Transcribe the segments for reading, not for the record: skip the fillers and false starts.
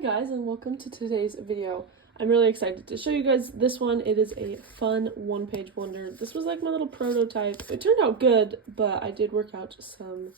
Hey guys, and welcome to today's video. I'm really excited to show you guys this one. It is a fun one-page wonder. This was like my little prototype. It turned out good, but I did work out some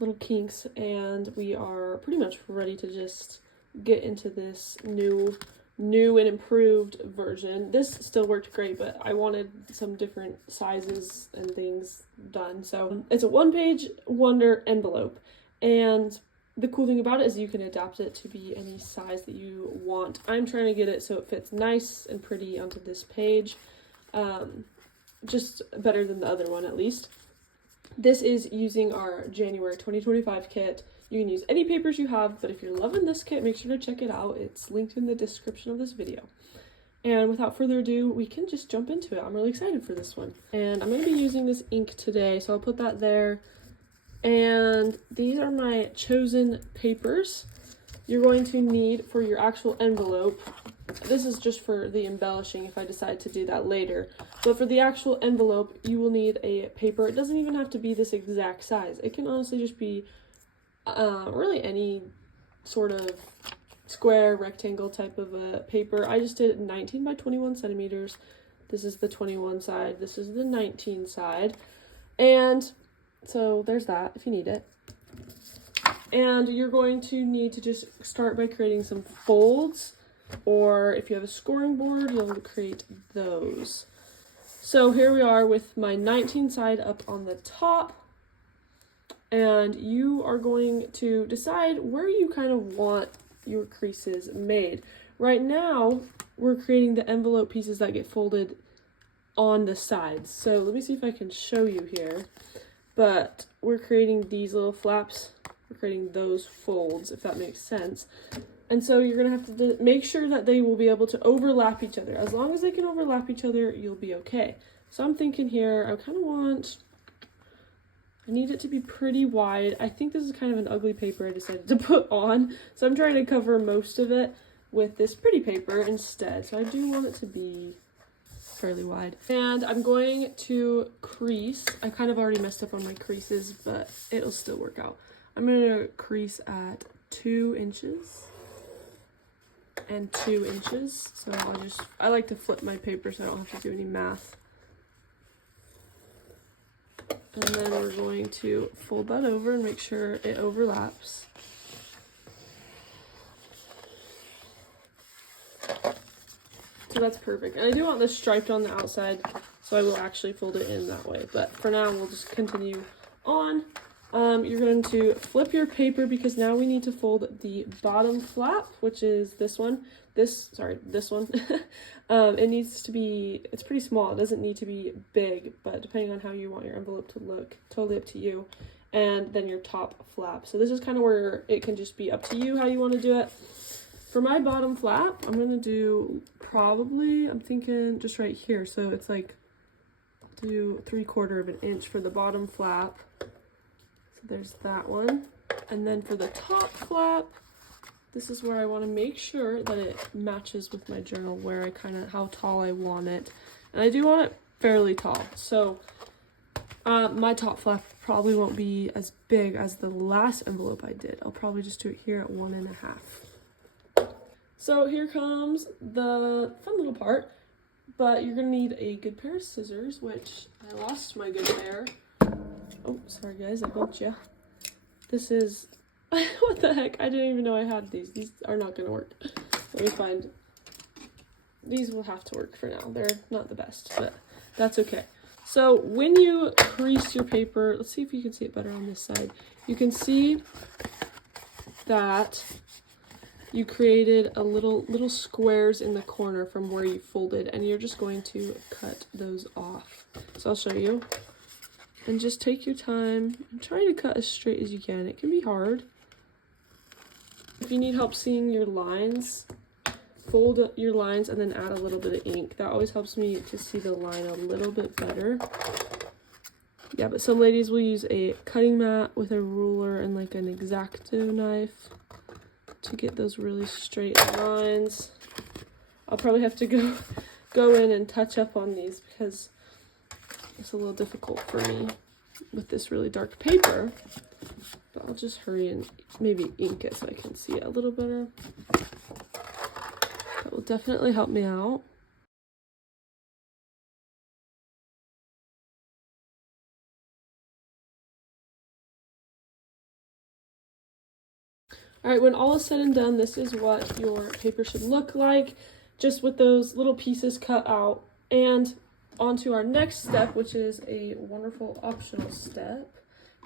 little kinks and we are pretty much ready to just get into this new and improved version. This still worked great, but I wanted some different sizes and things done. So it's a one-page wonder envelope, and the cool thing about it is you can adapt it to be any size that you want. I'm trying to get it so it fits nice and pretty onto this page, just better than the other one at least. This is using our January 2025 kit. You can use any papers you have, but if you're loving this kit, make sure to check it out. It's linked in the description of this video. And without further ado, we can just jump into it. I'm really excited for this one. And I'm going to be using this ink today, so I'll put that there. And these are my chosen papers you're going to need for your actual envelope. This is just for the embellishing if I decide to do that later. But for the actual envelope, you will need a paper. It doesn't even have to be this exact size. It can honestly just be really any sort of square, rectangle type of a paper. I just did 19 by 21 centimeters. This is the 21 side. This is the 19 side. And so there's that if you need it. And you're going to need to just start by creating some folds, or if you have a scoring board, you'll create those. So here we are with my 19 side up on the top, and you are going to decide where you kind of want your creases made. Right now, we're creating the envelope pieces that get folded on the sides. So let me see if I can show you here. But we're creating these little flaps. We're creating those folds, if that makes sense. And so you're going to have to make sure that they will be able to overlap each other. As long as they can overlap each other, you'll be okay. So I'm thinking here, I need it to be pretty wide. I think this is kind of an ugly paper I decided to put on. So I'm trying to cover most of it with this pretty paper instead. So I do want it to be fairly wide. And I'm going to crease. I kind of already messed up on my creases, but it'll still work out. I'm going to crease at 2 inches and 2 inches. So I like to flip my paper so I don't have to do any math. And then we're going to fold that over and make sure it overlaps. So that's perfect. And I do want this striped on the outside, so I will actually fold it in that way. But for now, we'll just continue on. You're going to flip your paper because now we need to fold the bottom flap, which is this one. This one. It needs to be, it's pretty small. It doesn't need to be big, but depending on how you want your envelope to look, totally up to you. And then your top flap. So this is kind of where it can just be up to you how you want to do it. For my bottom flap, I'm going to do I'm thinking just right here. So it's like, I'll do 3/4 of an inch for the bottom flap. So there's that one. And then for the top flap, this is where I want to make sure that it matches with my journal, where how tall I want it. And I do want it fairly tall. So my top flap probably won't be as big as the last envelope I did. I'll probably just do it here at 1.5. So here comes the fun little part, but you're going to need a good pair of scissors, which I lost my good pair. Oh, sorry guys, I bumped you. This is, what the heck, I didn't even know I had these. These are not going to work. Let me find, these will have to work for now. They're not the best, but that's okay. So when you crease your paper, let's see if you can see it better on this side. You can see that you created a little squares in the corner from where you folded, and you're just going to cut those off. So I'll show you. And just take your time and try to cut as straight as you can. It can be hard. If you need help seeing your lines, fold your lines and then add a little bit of ink. That always helps me to see the line a little bit better. Yeah, but some ladies will use a cutting mat with a ruler and like an X-Acto knife to get those really straight lines. I'll probably have to go in and touch up on these because it's a little difficult for me with this really dark paper. But I'll just hurry and maybe ink it so I can see it a little better. definitely help me out. Alright, when all is said and done, this is what your paper should look like, just with those little pieces cut out. And on to our next step, which is a wonderful optional step.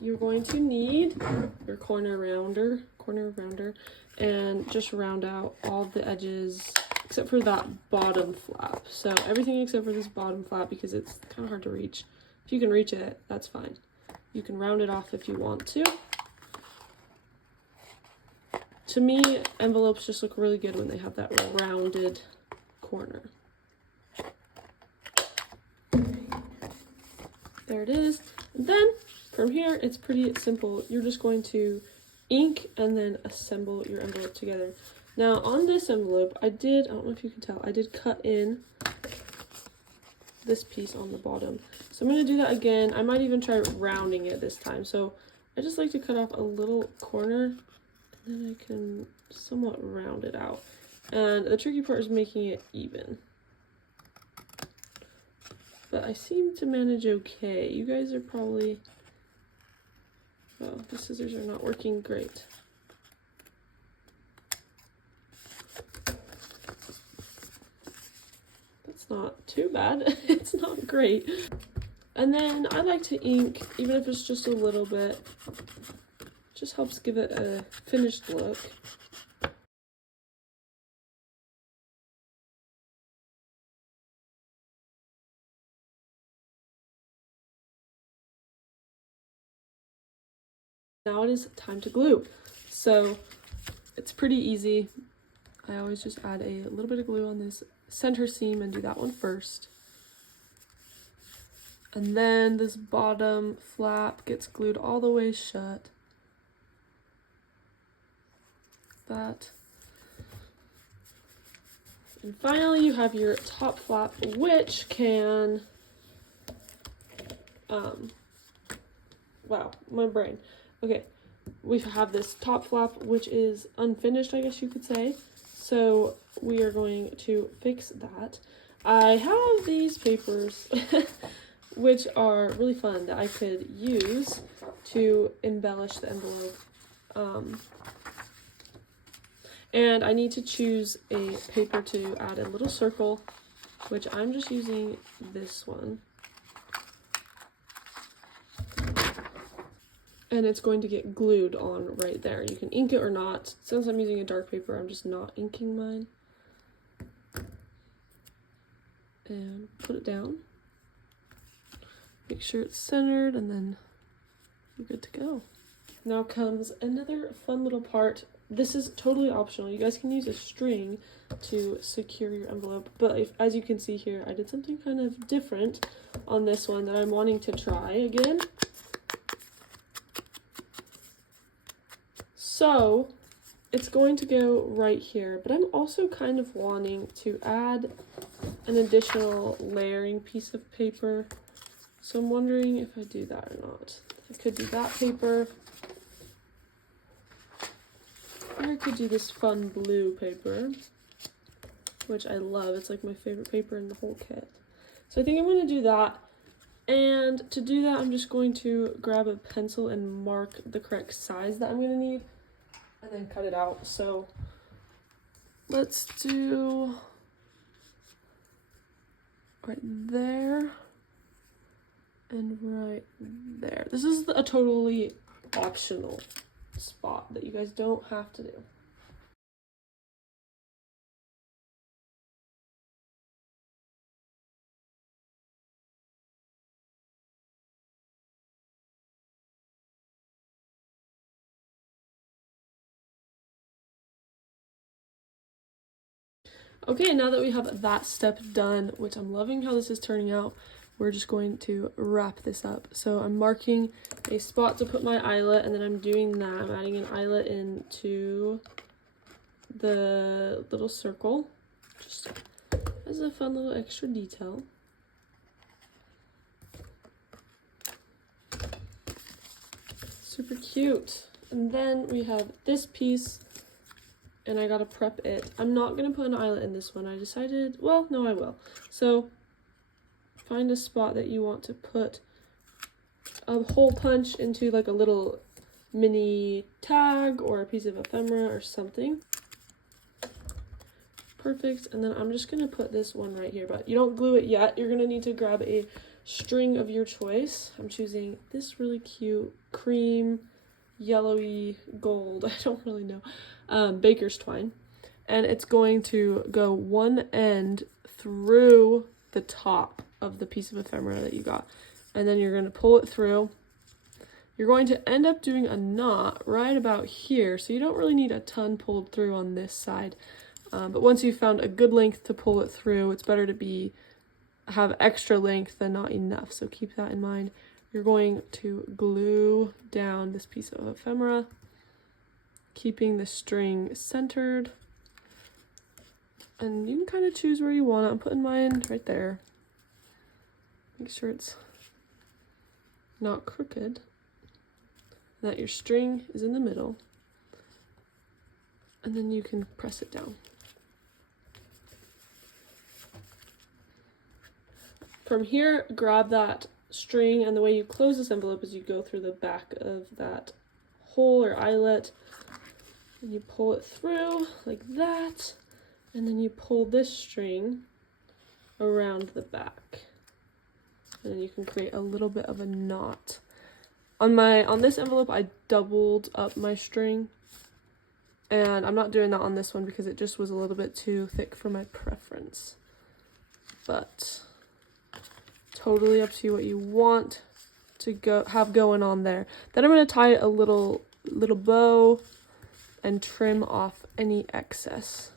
You're going to need your corner rounder, and just round out all the edges except for that bottom flap. So everything except for this bottom flap, because it's kind of hard to reach. If you can reach it, that's fine. You can round it off if you want to. To me, envelopes just look really good when they have that rounded corner. There it is. And then from here, it's pretty simple. You're just going to ink and then assemble your envelope together. Now on this envelope, I don't know if you can tell, I did cut in this piece on the bottom. So I'm going to do that again. I might even try rounding it this time. So I just like to cut off a little corner, and then I can somewhat round it out. And the tricky part is making it even. But I seem to manage okay. You guys are probably... Oh, the scissors are not working great. That's not too bad. It's not great. And then I like to ink, even if it's just a little bit. Just helps give it a finished look. Now it is time to glue. So it's pretty easy. I always just add a little bit of glue on this center seam and do that one first. And then this bottom flap gets glued all the way shut. That. And finally you have your top flap, which can, wow, my brain. Okay, we have this top flap, which is unfinished, I guess you could say. So we are going to fix that. I have these papers, which are really fun, that I could use to embellish the envelope. And I need to choose a paper to add a little circle, which I'm just using this one. And it's going to get glued on right there. You can ink it or not. Since I'm using a dark paper, I'm just not inking mine. And put it down. Make sure it's centered, and then you're good to go. Now comes another fun little part. This is totally optional. You guys can use a string to secure your envelope, but as you can see here, I did something kind of different on this one that I'm wanting to try again. So it's going to go right here, but I'm also kind of wanting to add an additional layering piece of paper. So I'm wondering if I do that or not. I could do that paper, or I could do this fun blue paper, which I love. It's like my favorite paper in the whole kit. So I think I'm going to do that. And to do that, I'm just going to grab a pencil and mark the correct size that I'm going to need, and then cut it out. So let's do right there and right there. This is a totally optional spot that you guys don't have to do. Okay, now that we have that step done, which I'm loving how this is turning out, we're just going to wrap this up. So I'm marking a spot to put my eyelet, and then I'm doing that. I'm adding an eyelet into the little circle, just as a fun little extra detail. Super cute. And then we have this piece, and I gotta prep it. I'm not gonna put an eyelet in this one. I decided, well, no, I will. So find a spot that you want to put a hole punch into, like a little mini tag or a piece of ephemera or something. Perfect. And then I'm just gonna put this one right here, but you don't glue it yet. You're gonna need to grab a string of your choice. I'm choosing this really cute cream yellowy gold, I don't really know, baker's twine, and it's going to go one end through the top of the piece of ephemera that you got, and then you're going to pull it through. You're going to end up doing a knot right about here, so you don't really need a ton pulled through on this side, but once you've found a good length to pull it through, it's better to have extra length than not enough, so keep that in mind. You're going to glue down this piece of ephemera, keeping the string centered. And you can kind of choose where you want it. I'm putting mine right there. Make sure it's not crooked, and that your string is in the middle. And then you can press it down. From here, grab that string, and the way you close this envelope is you go through the back of that hole or eyelet, and you pull it through like that, and then you pull this string around the back, and then you can create a little bit of a knot. On this envelope, I doubled up my string, and I'm not doing that on this one because it just was a little bit too thick for my preference, but totally up to you what you want to have going on there. Then I'm going to tie a little bow and trim off any excess.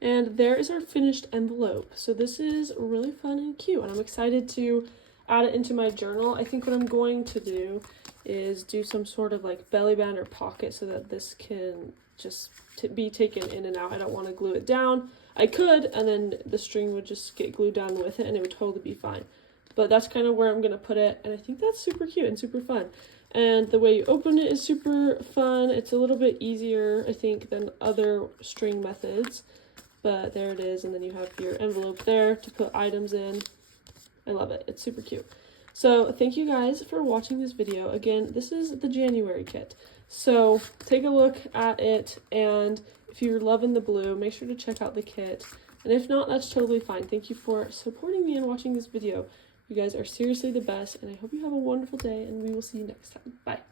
And there is our finished envelope. So this is really fun and cute, and I'm excited to add it into my journal. I think what I'm going to do is do some sort of like belly band or pocket so that this can just be taken in and out. I don't want to glue it down. I could, and then the string would just get glued down with it and it would totally be fine. But that's kind of where I'm going to put it, and I think that's super cute and super fun. And the way you open it is super fun. It's a little bit easier, I think, than other string methods. But there it is, and then you have your envelope there to put items in. I love it. It's super cute. So thank you guys for watching this video. Again, this is the January kit. So take a look at it, and if you're loving the blue, make sure to check out the kit. And if not, that's totally fine. Thank you for supporting me and watching this video. You guys are seriously the best, and I hope you have a wonderful day, and we will see you next time. Bye.